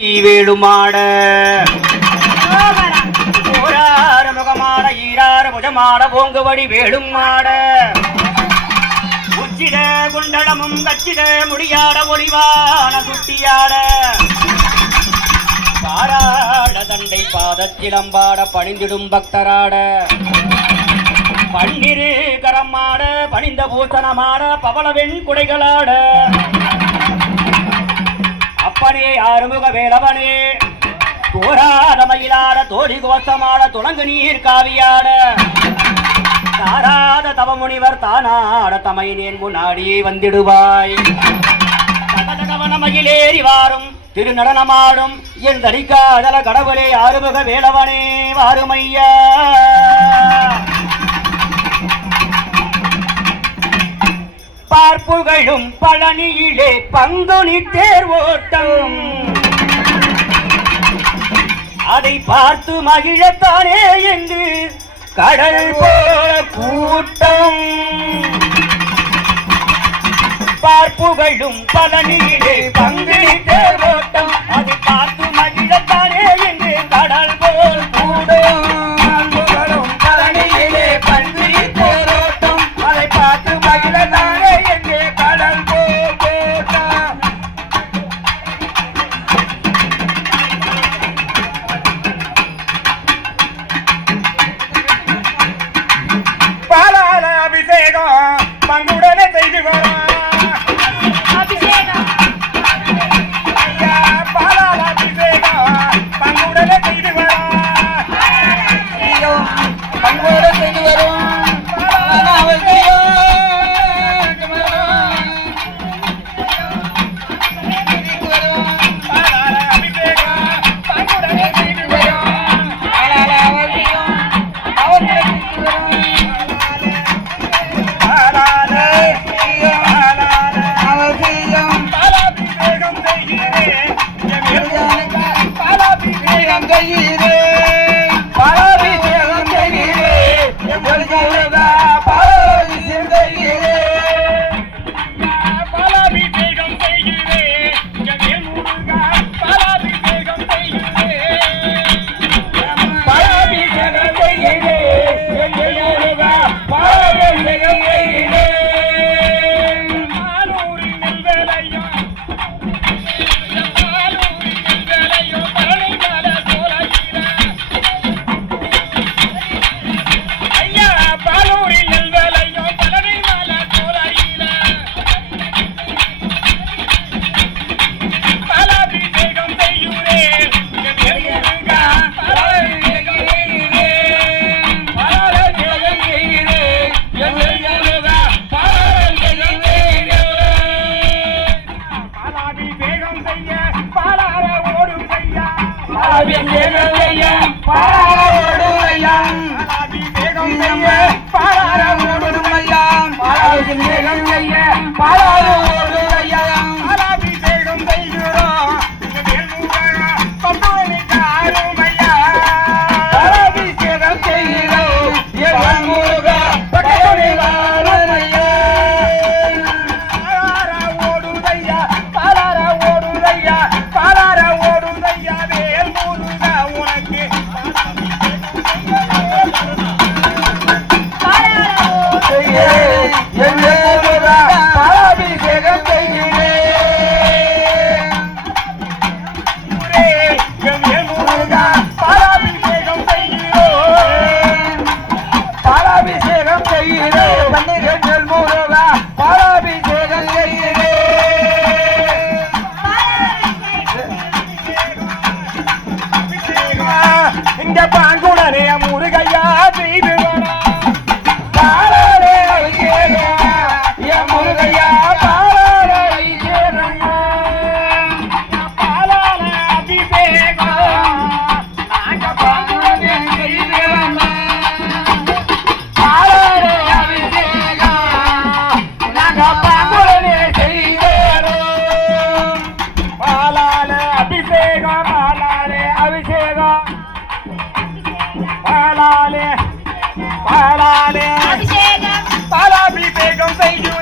வேளுமாட ஓராறு முகமாட ஈராறு புஜமாட போங்குவடி வேளுமாட உச்சிட குண்டடமும் கச்சிட முடியாட ஒளிவான சுட்டியாட பாராட தண்டை பாதத்திலம்பாட பணிந்திடும் பக்தராட பன்னிரு கரமாட பணிந்த பூசணமாட பவளவெண் குடைகளாட அப்பனே ஆறுமுக வேலவனே தோராத மயிலாட தோழி கோஷமாட துளங்கு நீர் காவியாட தாராத தவமுனிவர் தானாட தமையினேன் முன்னாடி வந்திடுவாய் தகதகவன மயிலேறி வாரும் திருநடனமாடும் என் தடிக்காதல கடவுளே ஆறுமுக வேலவனே வாருமையா பார்ப்புகளும் பழனியிலே பங்குனி தேர்வோட்டம் அதை பார்த்து மகிழத்தானே என்று கடல் போல கூட்டம் பார்ப்புகளும் பழனியிலே பங்குனி தேர்வோட்டம் அதை பார்த்து மகிழத்தானே என்று கடல் போல் கூட்டம் பழனியிலே பங்குனி தேர்வோட்டம் அதை பார்த்து மகிழத்தானே பங்குடனே செய்து வரா அபிஷேகம் ஐயா பாலால அபிஷேகம் பங்குடனே செய்து வரா பங்குடனே செய்து வரும் பாலாபிஷேகம் செய்யும்